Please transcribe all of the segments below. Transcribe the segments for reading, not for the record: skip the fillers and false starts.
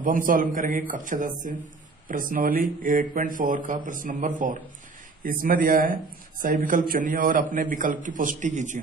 अब हम सॉल्व करेंगे कक्षा 10 से प्रश्नावली 8.4 का प्रश्न नंबर 4। इसमें दिया है सही विकल्प चुनिए और अपने विकल्प की पुष्टि कीजिए।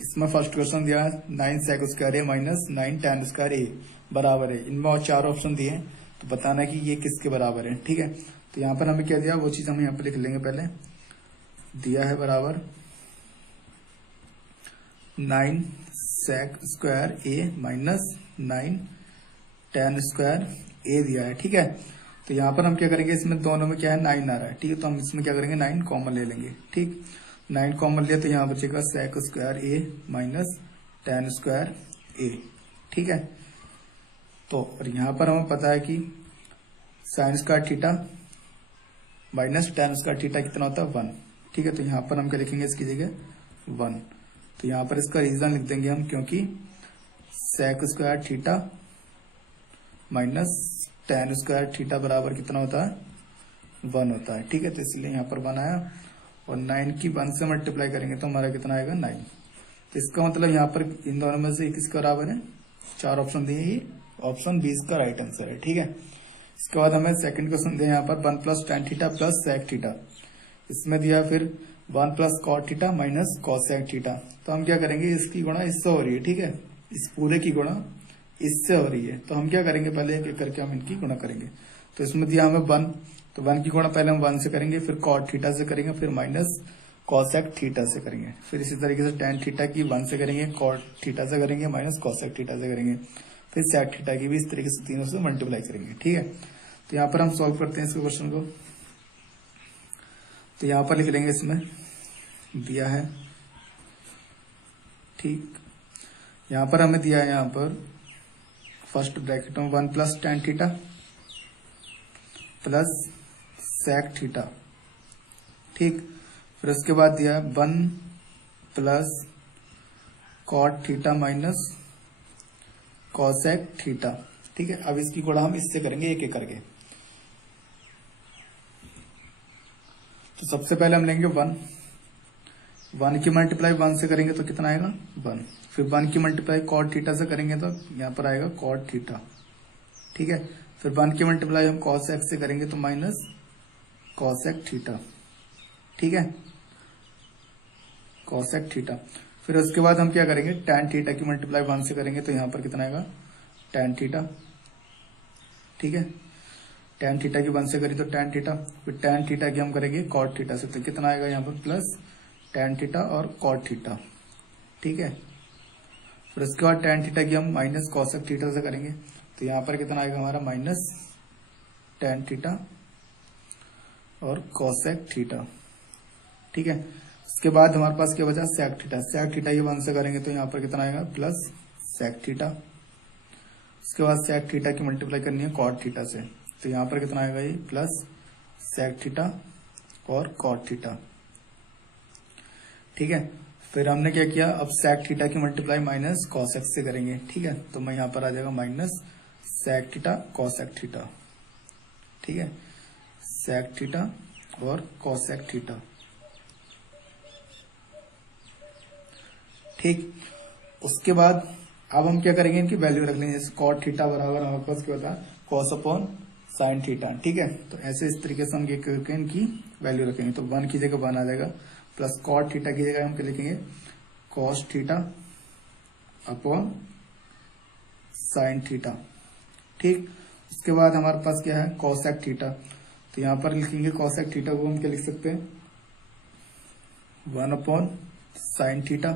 इसमें फर्स्ट क्वेश्चन दिया है 9 sec स्क्वायर ए माइनस 9 tan स्क्वायर ए बराबर है। इनमें और 4 ऑप्शन दिए हैं तो बताना कि ये किसके बराबर है। ठीक है, तो यहाँ पर हमें क्या दिया वो चीज हम यहाँ पर लिख लेंगे। पहले दिया है बराबर 9 sec स्क्वायर ए माइनस 9 tan स्क्वायर ए दिया है। ठीक है, तो यहाँ पर हम क्या करेंगे, इसमें दोनों में क्या है 9 आ रहा है। ठीक है, तो हम इसमें क्या करेंगे 9 कॉमन ले लेंगे। ठीक, 9 कॉमन लिया तो यहाँ बचेगा sec स्क्वायर ए माइनस tan स्क्वायर ए। ठीक है, तो और यहाँ पर हमें पता है कि sin square theta minus tan square theta कितना होता है 1। ठीक है, तो यहाँ पर हम क्या लिखेंगे इसकी जगह 1। तो यहाँ पर इसका रीजन लिख देंगे हम, क्योंकि sec square theta minus tan square theta बराबर कितना होता है 1 होता है। ठीक है, तो इसलिए यहाँ पर 1 आया और 9 की 1 से मल्टीप्लाई करेंगे तो हमारा कितना आएगा 9। तो इसका मतलब यहाँ पर इन दोनों में से किसका बराबर है, 4 ऑप्शन दिए, ये ऑप्शन 20 का राइट आंसर है। ठीक है, इसके बाद हमें सेकंड क्वेश्चन दिया यहाँ पर 1 plus tan theta plus sec theta. इसमें दिया फिर 1 plus cot theta minus cos sec theta. तो हम क्या करेंगे, इसकी गुणा इससे हो रही है। ठीक है, इस पूरे की गुणा इससे हो रही है, तो हम क्या करेंगे पहले एक एक करके हम इनकी गुणा करेंगे। तो इसमें दिया हमें 1, तो 1 की गुणा पहले हम 1 से करेंगे, फिर cot थीटा से करेंगे, फिर माइनस cos sec थीटा से करेंगे, फिर इसी तरीके से tan थीटा की 1 से करेंगे, cot थीटा से करेंगे, माइनस cos sec थीटा से करेंगे, फिर sec थीटा की भी इस तरीके से तीनों से मल्टीप्लाई करेंगे। ठीक है, तो यहाँ पर हम सॉल्व करते हैं इस क्वेश्चन को। तो यहाँ पर लिख लेंगे, इसमें दिया है, ठीक, यहाँ पर हमें दिया है, यहाँ पर फर्स्ट ब्रैकेट में 1 plus tan theta plus sec theta. ठीक, फिर उसके बाद दिया है 1 plus cot theta minus cos sec theta. ठीक है, अब इसकी गुणा हम इससे करेंगे एक एक करके। तो सबसे पहले हम लेंगे 1 की मल्टीप्लाई 1 से करेंगे तो कितना आएगा 1, फिर 1 की मल्टीप्लाई cot थीटा से करेंगे तो यहाँ पर आएगा cot थीटा। ठीक है, फिर 1 की मल्टीप्लाई हम cos x से करेंगे तो माइनस cos sec थीटा। ठीक है, cos sec थीटा। फिर उसके बाद हम क्या करेंगे, tan थीटा की मल्टीप्लाई 1 से करेंगे तो यहाँ पर कितना आएगा tan थीटा। ठीक है, tan थीटा की 1 से करी तो tan थीटा, फिर tan थीटा की हम करेंगे cot थीटा से, तो कितना आएगा यहाँ पर प्लस tan थीटा और cot थीटा। ठीक है, फिर उसके बाद tan थीटा की हम माइनस cos sec थीटा से करेंगे तो यहाँ पर कितना आएगा हमारा माइनस tan थीटा और cos sec थीटा। ठीक है, उसके बाद हमारे पास क्या बचा sec थीटा। sec थीटा ये 1 से करेंगे तो यहाँ पर कितना आएगा प्लस sec थीटा। उसके बाद sec थीटा की मल्टीप्लाई करनी है cot थीटा से, तो यहाँ पर कितना आएगा ये प्लस sec थीटा और cot थीटा। ठीक है, फिर हमने क्या किया, अब sec थीटा की मल्टीप्लाई माइनस cos x से करेंगे। ठीक है, तो मैं यहाँ पर आ जाएगा minus sec theta cos sec theta. ठीक है, sec थीटा और cos sec थीटा। ठीक, उसके बाद अब हम क्या करेंगे, इनकी वैल्यू रख लेंगे। जैसे cot थीटा बराबर हमारे पास क्या होता है cos अपॉन sin थीटा। ठीक है, तो ऐसे इस तरीके से हम क्या करके इनकी वैल्यू रखेंगे। तो 1 की जगह 1 आ जाएगा, प्लस cot थीटा की जगह हम क्या लिखेंगे cos theta upon sin theta. ठीक, उसके बाद हमारे पास क्या है cos sec थीटा, तो यहाँ पर लिखेंगे cos sec थीटा को हम क्या लिख सकते हैं 1 अपॉन sin थीटा,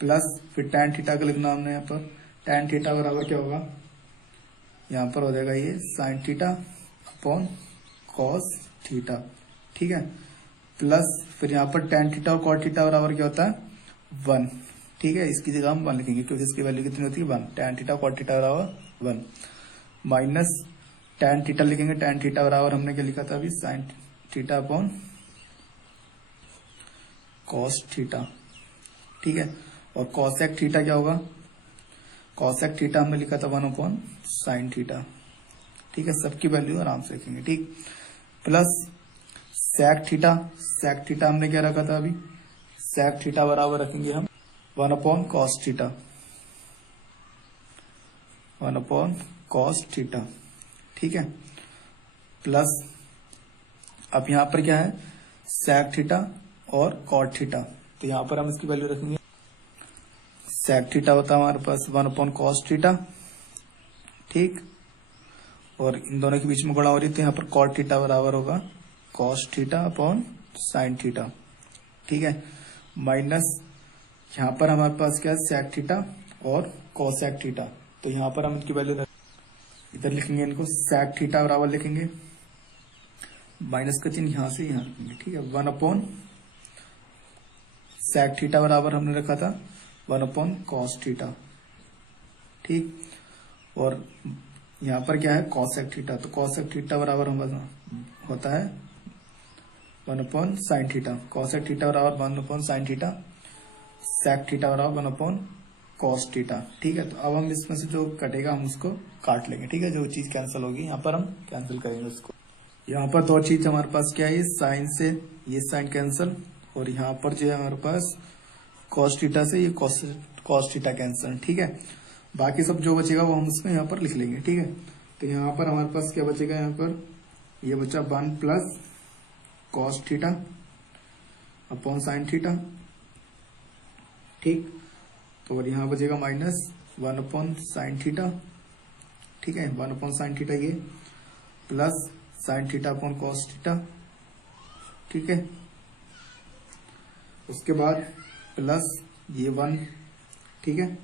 प्लस फिर tan थीटा का लिखना हमने यहाँ पर tan थीटा बराबर क्या होगा, यहाँ पर हो जाएगा ये sin theta upon cos theta. ठीक है, प्लस फिर यहाँ पर tan थीटा और cot थीटा बराबर क्या होता है 1। ठीक है, इसकी जगह हम 1 लिखेंगे क्योंकि इसकी वैल्यू कितनी होती है 1। tan थीटा cot थीटा बराबर 1 माइनस tan थीटा लिखेंगे, tan थीटा बराबर हमने क्या लिखा था अभी sin theta upon cos theta. ठीक है, और cos sec थीटा क्या होगा, cos sec थीटा हमने लिखा था 1 अपॉन sin थीटा। ठीक है, सबकी वैल्यू आराम से लिखेंगे। ठीक, प्लस sec थीटा हमने क्या रखा था अभी, sec थीटा बराबर रखेंगे हम 1 upon cos theta, 1 upon cos theta. ठीक है, प्लस अब यहाँ पर क्या है, sec थीटा और cot थीटा, तो यहाँ पर हम इसकी वैल्यू रखेंगे। sec थीटा होता है हमारे पास 1/cos थीटा, ठीक, और इन दोनों के बीच में गुणा हो रही, तो यहाँ पर cot थीटा बराबर होगा cos theta upon sin theta, ठीक है, माइनस यहाँ पर हमारे पास क्या है, sec थीटा और cosec थीटा, तो यहाँ पर हम इनकी वैल्यू इधर लिखेंगे, इनको sec थीटा बराबर लिखेंगे, माइनस का चिन्ह यहाँ से यहाँ रखेंगे, ठीक है, 1/, sec थीटा बराबर हमने रखा था 1/cos थीटा, ठीक, और यहाँ पर क्या है, cosec थीटा, तो cosec थीटा बराबर होता है 1/sin थीटा, cosec थीटा बराबर 1/sin थीटा, sec थीटा बराबर 1/cos थीटा, ठीक है। तो अब हम इसमें से जो कटेगा हम उसको काट लेंगे, ठीक है, जो चीज कैंसिल होगी यहाँ पर हम कैंसिल करेंगे उसको। यहाँ पर दो चीज हमारे पास क्या है, साइन से ये साइन कैंसिल, और यहाँ पर जो है हमारे पास cos थीटा से ये cos थीटा कैंसिल, ठीक है। बाकी सब जो बचेगा वो हम उसमें यहाँ पर लिख लेंगे, ठीक है। तो यहाँ पर हमारे पास क्या बचेगा, यहाँ पर ये बचा 1 + cos theta upon sine theta, ठीक, तो और यहाँ बचेगा -1/sin थीटा, ठीक है, 1/sin थीटा ये, plus sin theta upon cos theta, ठीक है, उसके बाद प्लस ये 1, ठीक है,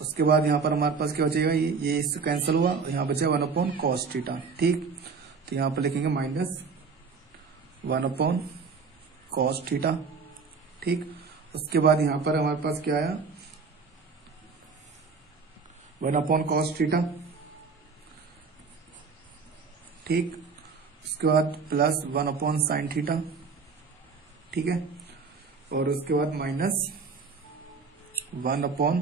उसके बाद यहाँ पर हमारे पास क्या बचेगा, ये इससे कैंसिल हुआ, यहाँ बचा 1/cos थीटा, ठीक, तो यहाँ पर लिखेंगे -1/cos थीटा, ठीक, उसके बाद यहाँ पर हमारे पास क्या आया, 1/cos थीटा, ठीक, उसके बाद प्लस 1/sin थीटा, ठीक है, और उसके बाद माइनस 1/sin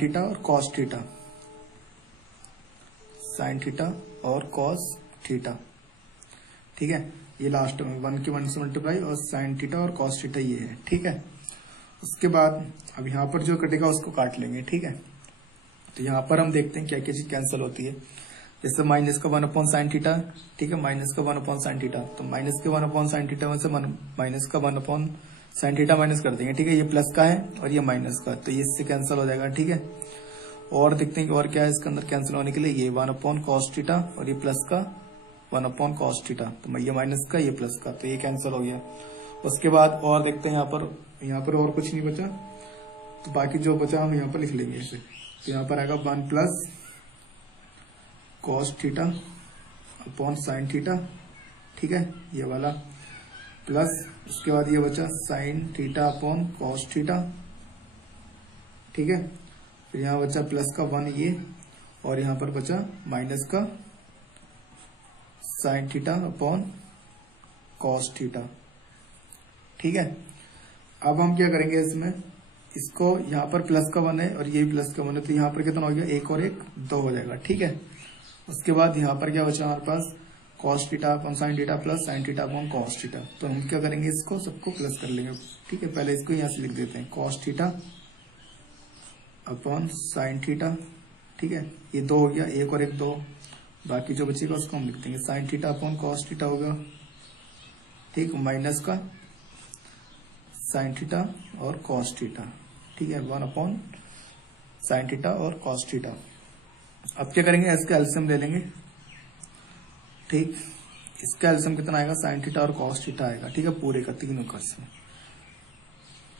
थीटा और cos थीटा, sin थीटा और cos थीटा, ठीक है, ये लास्ट में 1 के 1 से मल्टीप्लाई और sin थीटा और cos थीटा ये है, ठीक है। उसके बाद अब यहाँ पर जो कटेगा उसको काट लेंगे, ठीक है। तो यहाँ पर हम देखते हैं क्या क्या चीज कैंसिल होती है, जैसे माइनस का 1/sin थीटा, ठीक है, माइनस का 1/sin थीटा, तो माइनस के 1/sin थीटा में से माइनस का 1/sin थीटा माइनस कर देंगे, ठीक है, ये प्लस का है और ये माइनस का, तो ये इससे कैंसिल हो जाएगा, ठीक है। और देखते हैं कि और क्या है इसके अंदर कैंसिल होने के लिए, ये 1/cos थीटा और ये प्लस का 1/cos थीटा, तो ये माइनस का ये प्लस का, तो ये कैंसिल हो गया। उसके बाद और देखते हैं यहाँ पर और कुछ नहीं बचा, तो बाकी जो बचा हम यहाँ पर लिख लेंगे इसे, तो यहाँ पर आएगा 1 + cos theta upon sin theta, ठीक है, ये वाला, प्लस उसके बाद ये बचा sin theta upon cos theta, ठीक है, फिर यहाँ बचा प्लस का 1 ये, और यहाँ पर बचा माइनस का sin theta upon cos theta, ठीक है। अब हम क्या करेंगे इसमें, इसको यहाँ पर प्लस का 1 है और ये प्लस का 1 है, तो यहाँ पर कितना हो गया, 1 और 1 2 हो जाएगा, ठीक है। उसके बाद यहाँ पर क्या बचा हमारे पास, cos theta upon sin theta plus sin theta upon cos theta, तो हम क्या करेंगे, इसको सबको प्लस कर लेंगे, ठीक है। पहले इसको यहाँ से लिख देते हैं, cos theta upon sin theta, ठीक है, ये 2 हो गया, 1 और 1 2, बाकी जो बचेगा उसको हम लिख देंगे sin theta upon cos theta होगा, ठीक, माइनस का sin थीटा और cos थीटा, ठीक है, 1/sin थीटा और cos थीटा। अब क्या करेंगे, इसका एलसीएम ले लेंगे, ठीक, इसका एलसीएम कितना आएगा, sin थीटा और cos थीटा आएगा, ठीक है, पूरे का तीनों का एलसीएम,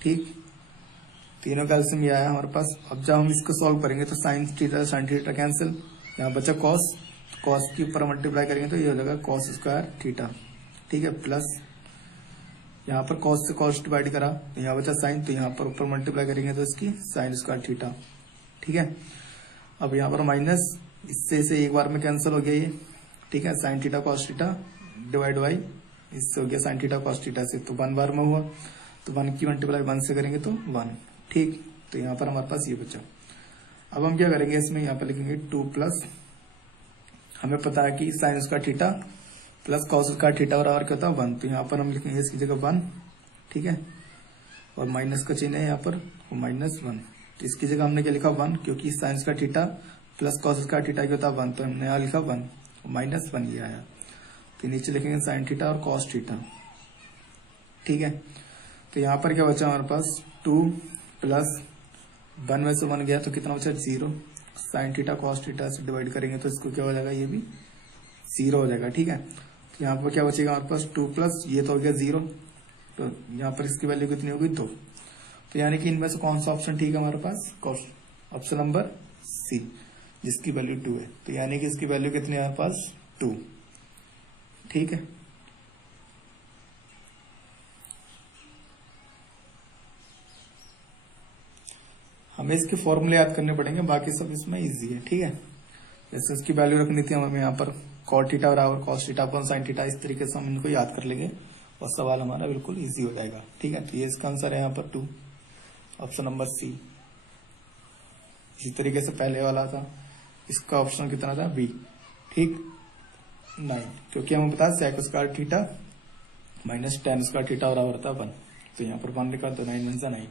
ठीक, तीनों का एलसीएम ये आया हमारे पास। अब जब हम इसको सॉल्व करेंगे तो sin थीटा कैंसिल, यहाँ बचा cos के ऊपर मल्टीप्लाई करेंगे तो ये हो जाएगा cos² थीटा, ठीक है, प्लस यहाँ पर cos से cos डिवाइड करा तो यहाँ बचा sin, तो यहाँ पर ऊपर मल्टीप्लाई करेंगे तो इसकी sin² थीटा, ठीक है। अब यहाँ पर माइनस, इससे इसे एक बार में कैंसिल हो गया ये, ठीक है, sin theta cos theta divide by इससे हो गया sin थीटा cos थीटा से, तो 1 बार में हुआ, तो 1 की मल्टीप्लाई 1 से करेंगे तो 1, ठीक, तो यहाँ पर हमारे पास ये बचा। अब हम क्या करेंगे, इसमें यहाँ पर लिखेंगे 2 प्लस, हमें पता है कि sin² theta plus cos² theta बराबर क्या होता है 1, तो यहाँ पर हम लिखेंगे इसकी जगह 1, ठीक है, और माइनस का चिन्ह है यहाँ पर -1, तो इसकी जगह हमने क्या लिखा 1, क्योंकि sin² theta plus cos square theta क्या होता है 1, तो हमने यहाँ लिखा 1, -1 ये आया। तो नीचे लिखेंगे साइन थीटा और कॉस थीटा, ठीक है। तो यहाँ पर क्या बचा हमारे पास 2 प्लस 1 में से 1 गया तो कितना बचा 0, साइन थीटा कॉस थीटा से डिवाइड करेंगे तो इसको क्या हो जाएगा, ये भी 0 हो जाएगा, ठीक है। तो यहाँ पर क्या बचेगा हमारे पास 2 प्लस ये तो हो गया 0, तो यहाँ पर इसकी वैल्यू कितनी होगी 2। तो यानी कि इनमें से कौन सा ऑप्शन ठीक है हमारे पास, ऑप्शन नंबर सी, जिसकी वैल्यू 2 है। तो यानी कि इसकी वैल्यू कितनी है हमारे पास 2, ठीक है। हमें इसके फॉर्मूले याद करने पड़ेंगे, बाकी सब इसमें इजी है, ठीक है। जैसे इसकी वैल्यू रखनी थी हमें यहाँ पर कॉट थीटा बराबर cos theta upon sine theta, इस तरीके से हम इनको याद कर लेंगे और सवाल हमारा बिल्कुल इजी हो जाएगा, ठीक है। तो ये इसका आंसर है यहाँ पर 2, ऑप्शन नंबर सी। इसी तरीके से पहले वाला था, इसका ऑप्शन कितना था बी, ठीक 9, क्योंकि हमें पता है sec square theta minus tan square theta बराबर था 1, तो यहाँ पर 1 लिखा तो 9 1 9।